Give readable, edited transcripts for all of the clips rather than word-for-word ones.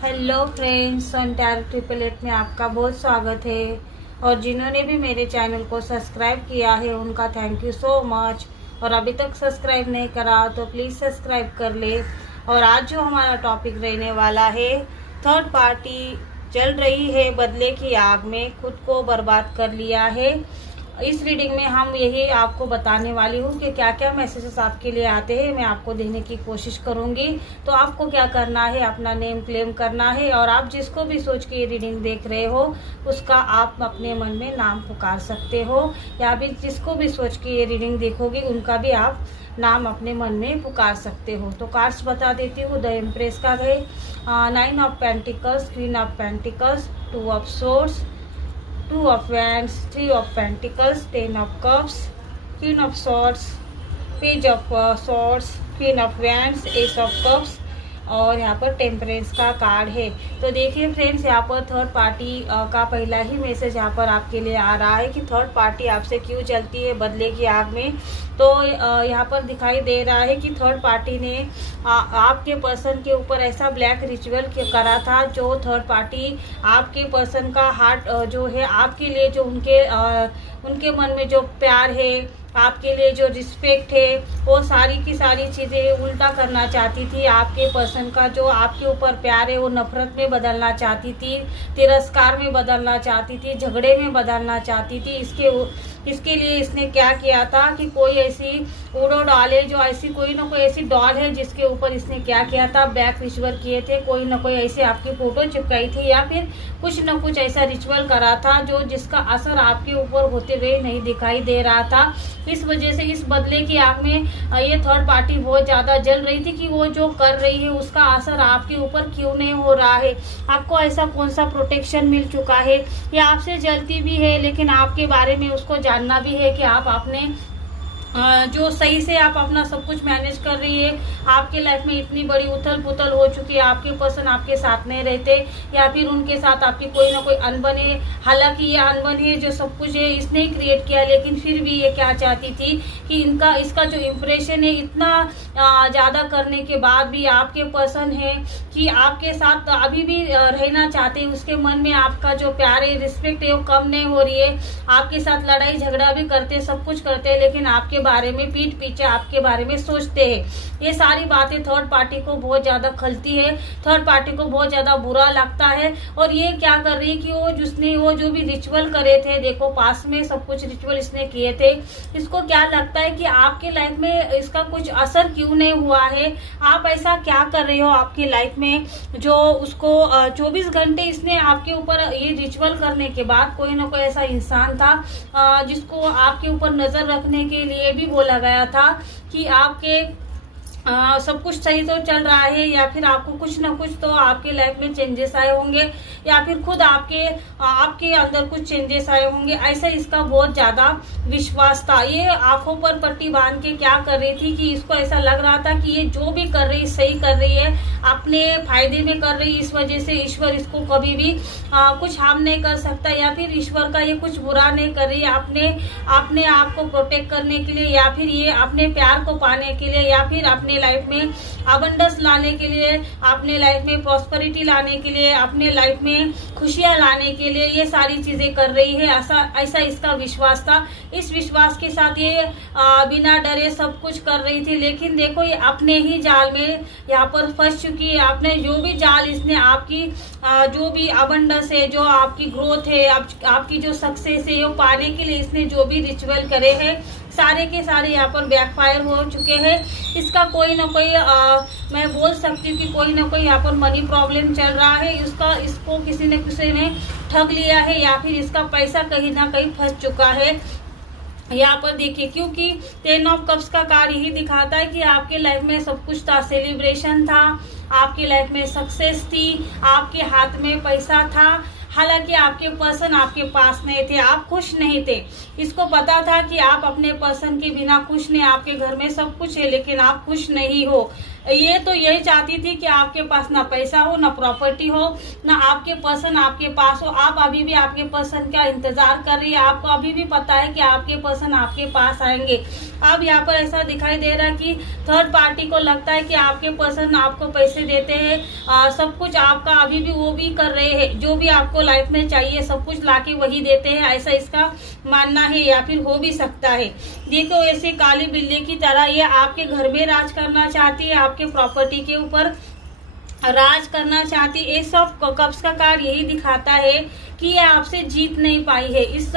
Hello friends, सन tarot 888 में आपका बहुत स्वागत है। और जिन्होंने भी मेरे चैनल को सब्सक्राइब किया है उनका थैंक यू सो मच। और अभी तक सब्सक्राइब नहीं करा तो प्लीज़ सब्सक्राइब कर ले। और आज जो हमारा टॉपिक रहने वाला है, थर्ड पार्टी जल रही है बदले की आग में, खुद को बर्बाद कर लिया है। इस रीडिंग में हम यही आपको बताने वाली हूँ कि क्या क्या मैसेजेस आपके लिए आते हैं, मैं आपको देने की कोशिश करूँगी। तो आपको क्या करना है, अपना नेम क्लेम करना है और आप जिसको भी सोच के ये रीडिंग देख रहे हो उसका आप अपने मन में नाम पुकार सकते हो, या भी जिसको भी सोच के ये रीडिंग देखोगे उनका भी आप नाम अपने मन में पुकार सकते हो। तो कार्ड्स बता देती हूँ। द एम्प्रेस का है 9 of pentacles, queen of pentacles, 2 of swords, 2 of wands, 3 of pentacles, 10 of cups, queen of swords, page of swords, queen of wands, ace of cups और यहाँ पर टेम्परेंस का कार्ड है। तो देखिए फ्रेंड्स, यहाँ पर थर्ड पार्टी का पहला ही मैसेज यहाँ पर आपके लिए आ रहा है कि थर्ड पार्टी आपसे क्यों जलती है बदले की आग में। तो यहाँ पर दिखाई दे रहा है कि थर्ड पार्टी ने आपके पर्सन के ऊपर ऐसा ब्लैक रिचुअल करा था, जो थर्ड पार्टी आपके पर्सन का हार्ट जो है आपके लिए, जो उनके मन में जो प्यार है, आपके लिए जो रिस्पेक्ट है, वो सारी की सारी चीज़ें उल्टा करना चाहती थी। आपके पर्सन का जो आपके ऊपर प्यार है वो नफरत में बदलना चाहती थी, तिरस्कार में बदलना चाहती थी, झगड़े में बदलना चाहती थी। इसके लिए इसने क्या किया था कि कोई ऐसी उड़ो डाले, जो ऐसी कोई ना कोई ऐसी डॉल है जिसके ऊपर इसने क्या किया था, ब्लैक रिचुअल किए थे। कोई ना कोई ऐसे आपकी फोटो चिपकाई थी या फिर कुछ ना कुछ ऐसा रिचुअल करा था जो जिसका असर आपके ऊपर होते हुए नहीं दिखाई दे रहा था। इस वजह से इस बदले की आग में ये थर्ड पार्टी बहुत ज़्यादा जल रही थी कि वो जो कर रही है उसका असर आपके ऊपर क्यों नहीं हो रहा है, आपको ऐसा कौन सा प्रोटेक्शन मिल चुका है, या आपसे जलती भी है लेकिन आपके बारे में उसको जानना भी है कि आप अपने जो सही से आप अपना सब कुछ मैनेज कर रही है। आपके लाइफ में इतनी बड़ी उथल पुथल हो चुकी है, आपके पर्सन आपके साथ नहीं रहते या फिर उनके साथ आपकी कोई ना कोई अनबन है। हालांकि ये अनबन है जो सब कुछ है इसने ही क्रिएट किया, लेकिन फिर भी ये क्या चाहती थी कि इसका जो इम्प्रेशन है इतना ज़्यादा करने के बाद भी आपके पर्सन है कि आपके साथ अभी भी रहना चाहते हैं। उसके मन में आपका जो प्यार है, रिस्पेक्ट है, वो कम नहीं हो रही है। आपके साथ लड़ाई झगड़ा भी करते, सब कुछ करते हैं, लेकिन आपके बारे में पीठ पीछे आपके बारे में सोचते हैं। ये सारी बातें थर्ड पार्टी को बहुत ज्यादा खलती है, थर्ड पार्टी को बहुत ज्यादा बुरा लगता है। और ये क्या कर रही है कि वो जो भी रिचुअल करे थे, देखो पास में सब कुछ रिचुअल इसने किए थे, इसको क्या लगता है कि आपके लाइफ में इसका कुछ असर क्यों नहीं हुआ है, आप ऐसा क्या कर रहे हो आपकी लाइफ में जो उसको 24 घंटे इसने आपके ऊपर ये रिचुअल करने के बाद कोई ना कोई ऐसा इंसान था जिसको आपके ऊपर नजर रखने के लिए भी बोला गया था कि आपके सब कुछ सही तो चल रहा है, या फिर आपको कुछ ना कुछ तो आपके लाइफ में चेंजेस आए होंगे, या फिर खुद आपके अंदर कुछ चेंजेस आए होंगे। ऐसा इसका बहुत ज्यादा विश्वास था। ये आंखों पर पट्टी बांध के क्या कर रही थी कि इसको ऐसा लग रहा था कि ये जो भी कर रही सही कर रही है, अपने फायदे में कर रही। इस वजह से ईश्वर इसको कभी भी कुछ हार्म नहीं कर सकता, या फिर ईश्वर का ये कुछ बुरा नहीं कर रही अपने आप को प्रोटेक्ट करने के लिए, या फिर ये अपने प्यार को पाने के लिए, या फिर अपने लाइफ में अबंडेंस लाने के लिए, अपने लाइफ में प्रॉस्पेरिटी लाने के लिए, अपने लाइफ में खुशियां लाने के लिए ये सारी चीजें कर रही है। ऐसा इसका विश्वास था। इस विश्वास के साथ ये बिना डरे सब कुछ कर रही थी। लेकिन देखो ये अपने ही जाल में यहाँ पर फंस चुकी है। अपने जो भी जाल इसने आपकी जो भी अबंडेंस है, जो आपकी ग्रोथ है, आपकी जो सक्सेस है, वो पाने के लिए इसने जो भी रिचुअल करे हैं सारे के सारे यहाँ पर बैकफायर हो चुके हैं। इसका कोई ना कोई मैं बोल सकती हूँ कि कोई ना कोई यहाँ पर मनी प्रॉब्लम चल रहा है। इसको किसी न किसी ने ठग लिया है, या फिर इसका पैसा कहीं ना कहीं फंस चुका है। यहाँ पर देखिए, क्योंकि 10 ऑफ कप्स का कार्ड यही दिखाता है कि आपके लाइफ में सब कुछ था, सेलिब्रेशन था, आपकी लाइफ में सक्सेस थी, आपके हाथ में पैसा था। हालांकि आपके पर्सन आपके पास नहीं थे, आप खुश नहीं थे। इसको पता था कि आप अपने पर्सन के बिना खुश नहीं, आपके घर में सब कुछ है लेकिन आप खुश नहीं हो। ये तो यही चाहती थी कि आपके पास ना पैसा हो, ना प्रॉपर्टी हो, ना आपके पर्सन आपके पास हो। आप अभी भी आपके पर्सन का इंतजार कर रही है, आपको अभी भी पता है कि आपके पर्सन आपके पास आएंगे। अब यहाँ पर ऐसा दिखाई दे रहा है कि थर्ड पार्टी को लगता है कि आपके पर्सन आपको पैसे देते हैं, सब कुछ आपका अभी भी वो भी कर रहे हैं, जो भी आपको लाइफ में चाहिए सब कुछ लाके वही देते हैं, ऐसा इसका मानना है, या फिर हो भी सकता है। देखो ऐसे काली बिल्ली की तरह ये आपके घर में राज करना चाहती है, आपके प्रॉपर्टी के ऊपर राज करना चाहती है। ये सब कप्स का कार्ड यही दिखाता है कि ये आपसे जीत नहीं पाई है। इस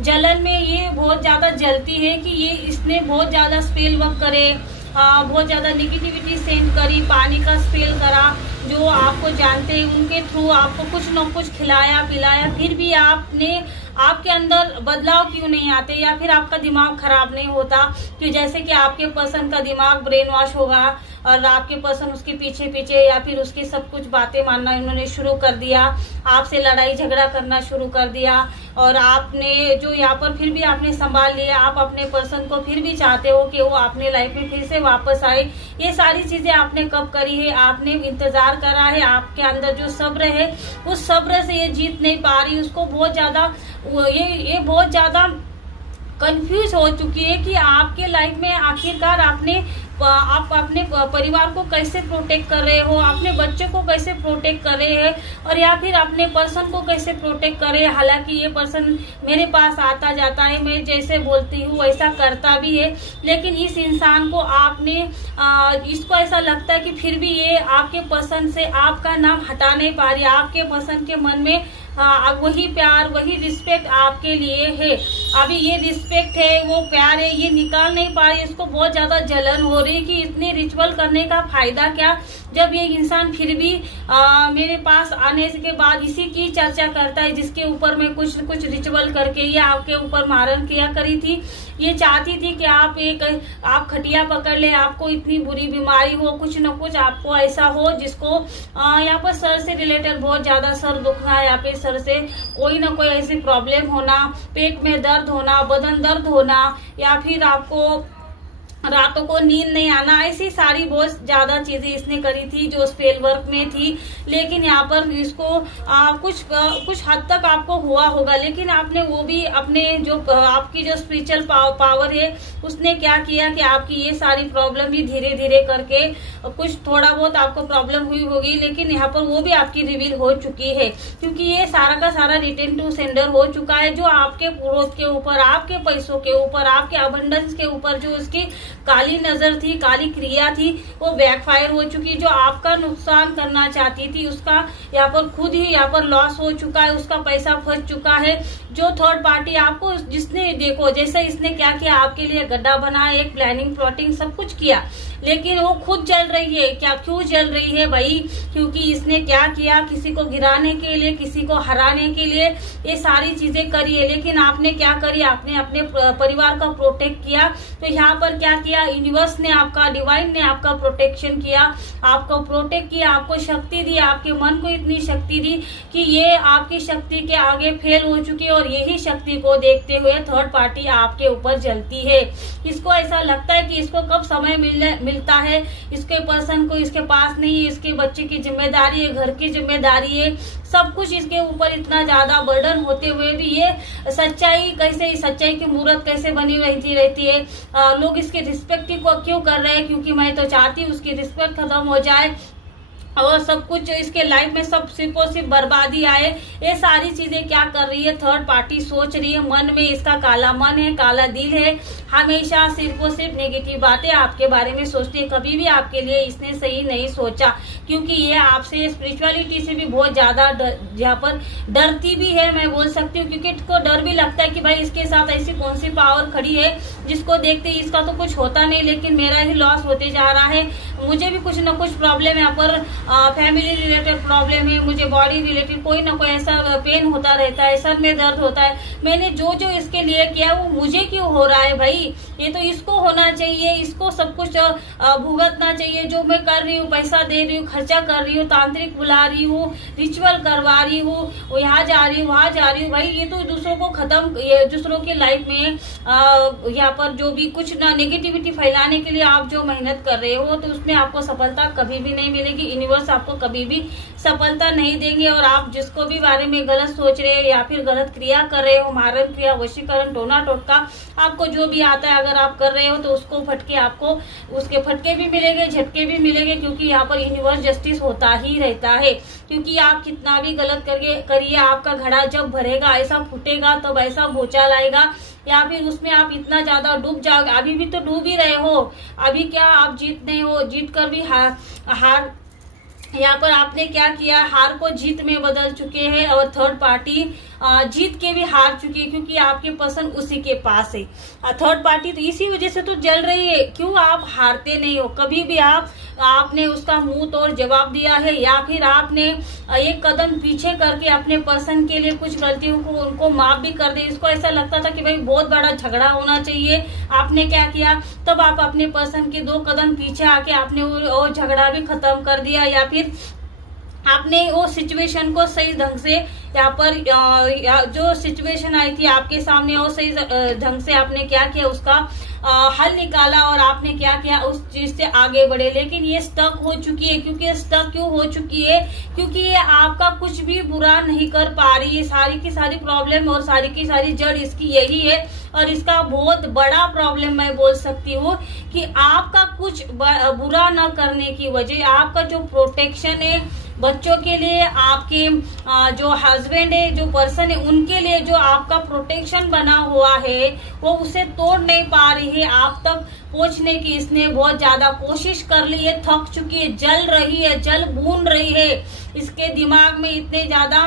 जलन में ये बहुत ज्यादा जलती है कि ये इसने बहुत ज्यादा स्पेल वर्क करे, बहुत ज्यादा नेगेटिविटी सेंड करी, पानी का स्पेल करा, जो आपको जानते हैं उनके थ्रू आपको कुछ न कुछ खिलाया पिलाया, फिर भी आपके अंदर बदलाव क्यों नहीं आते, या फिर आपका दिमाग खराब नहीं होता। कि जैसे कि आपके पर्सन का दिमाग ब्रेन वॉश होगा और आपके पर्सन उसके पीछे पीछे या फिर उसकी सब कुछ बातें मानना इन्होंने शुरू कर दिया, आपसे लड़ाई झगड़ा करना शुरू कर दिया, और आपने जो यहाँ पर फिर भी आपने संभाल लिया। आप अपने पर्सन को फिर भी चाहते हो कि वो अपने लाइफ में फिर से वापस आए। ये सारी चीजें आपने कब करी है, आपने इंतजार करा है, आपके अंदर जो सब्र है उस सब्र से ये जीत नहीं पा रही। उसको बहुत ज्यादा ये बहुत ज्यादा कंफ्यूज हो चुकी है कि आपके लाइफ में आखिरकार आप अपने परिवार को कैसे प्रोटेक्ट कर रहे हो, अपने बच्चों को कैसे प्रोटेक्ट कर रहे हैं, और या फिर अपने पर्सन को कैसे प्रोटेक्ट कर रहे हैं। हालांकि ये पर्सन मेरे पास आता जाता है, मैं जैसे बोलती हूँ वैसा करता भी है, लेकिन इस इंसान को आपने इसको ऐसा लगता है कि फिर भी ये आपके पर्सन से आपका नाम हटा नहीं पा रही। आपके पर्सन के मन में वही प्यार वही रिस्पेक्ट आपके लिए है। अभी ये रिस्पेक्ट है वो प्यार है ये निकाल नहीं पा रही। इसको बहुत ज्यादा जलन हो रही कि इतने रिचुअल करने का फायदा क्या, जब ये इंसान फिर भी मेरे पास आने के बाद इसी की चर्चा करता है जिसके ऊपर मैं कुछ न कुछ रिचुअल करके ये आपके ऊपर मारन किया करी थी। ये चाहती थी कि आप खटिया पकड़ ले, आपको इतनी बुरी बीमारी हो, कुछ न कुछ आपको ऐसा हो जिसको यहाँ पर सर से रिलेटेड बहुत ज्यादा सर दुखना, यहाँ पे सर से कोई ना कोई ऐसी प्रॉब्लम होना, पेट में दर्द होना, बदन दर्द होना, या फिर आपको रातों को नींद नहीं आना, ऐसी सारी बहुत ज्यादा चीजें इसने करी थी जो स्पेल वर्क में थी। लेकिन यहाँ पर इसको कुछ हद तक आपको हुआ होगा, लेकिन आपने वो भी अपने जो आपकी जो स्पिरिचुअल पावर है उसने क्या किया कि आपकी ये सारी प्रॉब्लम भी धीरे धीरे करके कुछ थोड़ा बहुत आपको प्रॉब्लम हुई होगी, लेकिन यहाँ पर वो भी आपकी रिवील हो चुकी है, क्योंकि ये सारा का सारा रिटर्न टू सेंडर हो चुका है। जो आपके ग्रोथ के ऊपर, आपके पैसों के ऊपर, आपके अबंडेंस के ऊपर जो उसकी काली नजर थी, काली क्रिया थी, वो बैकफायर हो चुकी। जो आपका नुकसान करना चाहती थी उसका यहाँ पर खुद ही यहाँ पर लॉस हो चुका है, उसका पैसा फंस चुका है। जो थर्ड पार्टी आपको जिसने देखो जैसे इसने क्या किया, आपके लिए गड्ढा बनाया, एक प्लानिंग प्लॉटिंग सब कुछ किया, लेकिन वो खुद जल रही है। क्या क्यों जल रही है भाई? क्योंकि इसने क्या किया, किसी को गिराने के लिए, किसी को हराने के लिए ये सारी चीजें करी है। लेकिन आपने क्या करी, आपने अपने परिवार का प्रोटेक्ट किया। तो यहाँ पर क्या किया, यूनिवर्स ने आपका, डिवाइन ने आपका प्रोटेक्शन किया, आपको प्रोटेक्ट किया, आपको शक्ति दी, आपके मन को इतनी शक्ति दी कि ये आपकी शक्ति के आगे फेल हो चुकी है। और यही शक्ति को देखते हुए थर्ड पार्टी आपके ऊपर जलती है। इसको ऐसा लगता है कि इसको कब समय मिलता है, इसके पर्सन को इसके पास नहीं है, इसके बच्चे की जिम्मेदारी है, घर की जिम्मेदारी है, सब कुछ इसके ऊपर इतना ज्यादा बर्डन होते हुए भी ये सच्चाई की मूर्त कैसे बनी रहती है। लोग इसके रिस्पेक्ट को क्यों कर रहे हैं? क्योंकि मैं तो चाहती हूँ उसकी रिस्पेक्ट खत्म हो जाए और सब कुछ इसके लाइफ में सब सिर्फ और सिर्फ बर्बादी आए। ये सारी चीजें क्या कर रही है, थर्ड पार्टी सोच रही है। मन में इसका काला मन है, काला दिल है, हमेशा सिर्फ और सिर्फ नेगेटिव बातें आपके बारे में सोचती है। कभी भी आपके लिए इसने सही नहीं सोचा, क्योंकि ये आपसे स्पिरिचुअलिटी से भी बहुत ज्यादा यहाँ पर डरती भी है, मैं बोल सकती हूँ। क्योंकि इसको डर भी लगता है कि भाई इसके साथ ऐसी कौन सी पावर खड़ी है जिसको देखते ही इसका तो कुछ होता नहीं, लेकिन मेरा ही लॉस होते जा रहा है, मुझे भी कुछ न कुछ प्रॉब्लम यहाँ पर फैमिली रिलेटेड प्रॉब्लम है, मुझे बॉडी रिलेटेड कोई ना कोई ऐसा पेन होता रहता है, सर में दर्द होता है, मैंने जो जो इसके लिए किया वो मुझे क्यों हो रहा है भाई, ये तो इसको होना चाहिए, इसको सब कुछ भुगतना चाहिए। जो मैं कर रही हूँ, पैसा दे रही हूँ, खर्चा कर रही हूँ, तांत्रिक बुला रही हूँ, रिचुअल करवा रही हूँ, यहाँ जा रही हूँ, वहां जा रही हूँ, भाई ये तो दूसरों को खत्म, ये दूसरों की लाइफ में यहाँ पर जो भी कुछ ना नेगेटिविटी फैलाने के लिए आप जो मेहनत कर रहे हो, तो उसमें आपको सफलता कभी भी नहीं मिलेगी। यूनिवर्स आपको कभी भी सफलता नहीं देंगे। और आप जिसको भी बारे में गलत सोच रहे हो या फिर गलत क्रिया कर रहे हो, मारण क्रिया, वशीकरण, टोना टोटका, आपको जो भी आता है अगर आप कर रहे हो तो उसको फटके, आपको उसके फटके भी मिलेंगे, झटके भी मिलेंगे, क्योंकि यहाँ पर यूनिवर्स जस्टिस होता ही रहता है। क्योंकि आप कितना भी गलत करिए, आपका घड़ा जब भरेगा, ऐसा फूटेगा, तब ऐसा भूचाल आएगा, या फिर उसमें आप इतना ज्यादा डूब जाओगे। अभी भी तो डूब ही रहे हो, अभी क्या आप जीतने हो, जीत कर भी हार यहाँ पर आपने क्या किया, हार को जीत में बदल चुके हैं, और थर्ड पार्टी जीत के भी हार चुकी है, क्योंकि आपके पसंद उसी के पास है। थर्ड पार्टी तो इसी वजह से तो जल रही है। क्यों आप हारते नहीं हो कभी भी, आपने उसका मुंह तोड़ जवाब दिया है, या फिर आपने एक कदम पीछे करके अपने पसंद के लिए कुछ गलतियों को उनको माफ भी कर दे। इसको ऐसा लगता था कि भाई बहुत बड़ा झगड़ा होना चाहिए, आपने क्या किया, तब आप अपने पसंद के 2 कदम पीछे आके आपने वो झगड़ा भी खत्म कर दिया, या फिर आपने वो सिचुएशन को सही ढंग से यहाँ पर जो सिचुएशन आई थी आपके सामने, वो सही ढंग से आपने क्या किया, उसका हल निकाला, और आपने क्या किया, उस चीज से आगे बढ़े। लेकिन ये स्टक हो चुकी है। क्योंकि स्टक क्यों हो चुकी है, क्योंकि ये आपका कुछ भी बुरा नहीं कर पा रही है। सारी की सारी प्रॉब्लम और सारी की सारी जड़ इसकी यही है, और इसका बहुत बड़ा प्रॉब्लम मैं बोल सकती हूँ कि आपका कुछ बुरा न करने की वजह, आपका जो प्रोटेक्शन है बच्चों के लिए, आपके जो हस्बैंड है, जो पर्सन है, उनके लिए जो आपका प्रोटेक्शन बना हुआ है, वो उसे तोड़ नहीं पा रही है। आप तक पहुंचने की इसने बहुत ज्यादा कोशिश कर ली है, थक चुकी है, जल रही है, जल भून रही है। इसके दिमाग में इतने ज्यादा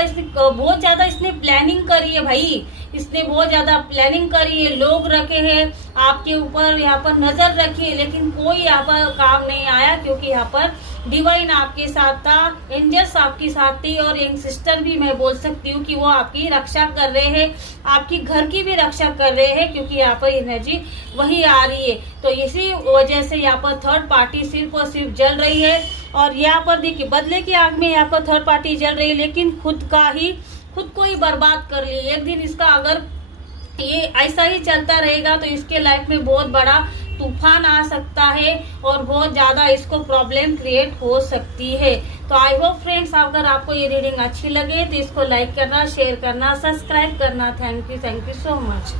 इसने बहुत ज्यादा इसने प्लानिंग करी है भाई, इसने बहुत ज्यादा प्लानिंग करी है, लोग रखे हैं आपके ऊपर, यहाँ पर नजर रखी है, लेकिन कोई यहाँ पर काम नहीं आया, क्योंकि यहाँ पर डिवाइन आपके साथ था, एंजल्स आपके साथ थी, और यंग सिस्टर भी मैं बोल सकती हूँ कि वो आपकी रक्षा कर रहे हैं, आपकी घर की भी रक्षा कर रहे हैं, क्योंकि यहाँ पर एनर्जी वही आ रही है। तो इसी वजह से यहाँ पर थर्ड पार्टी सिर्फ और सिर्फ जल रही है। और यहाँ पर देखिए बदले की आग में यहाँ पर थर्ड पार्टी जल रही है, लेकिन खुद को ही बर्बाद कर ली। एक दिन इसका अगर ये ऐसा ही चलता रहेगा तो इसके लाइफ में बहुत बड़ा तूफान आ सकता है, और बहुत ज्यादा इसको प्रॉब्लम क्रिएट हो सकती है। तो आई होप फ्रेंड्स, अगर आपको ये रीडिंग अच्छी लगे तो इसको लाइक करना, शेयर करना, सब्सक्राइब करना। Thank you so much.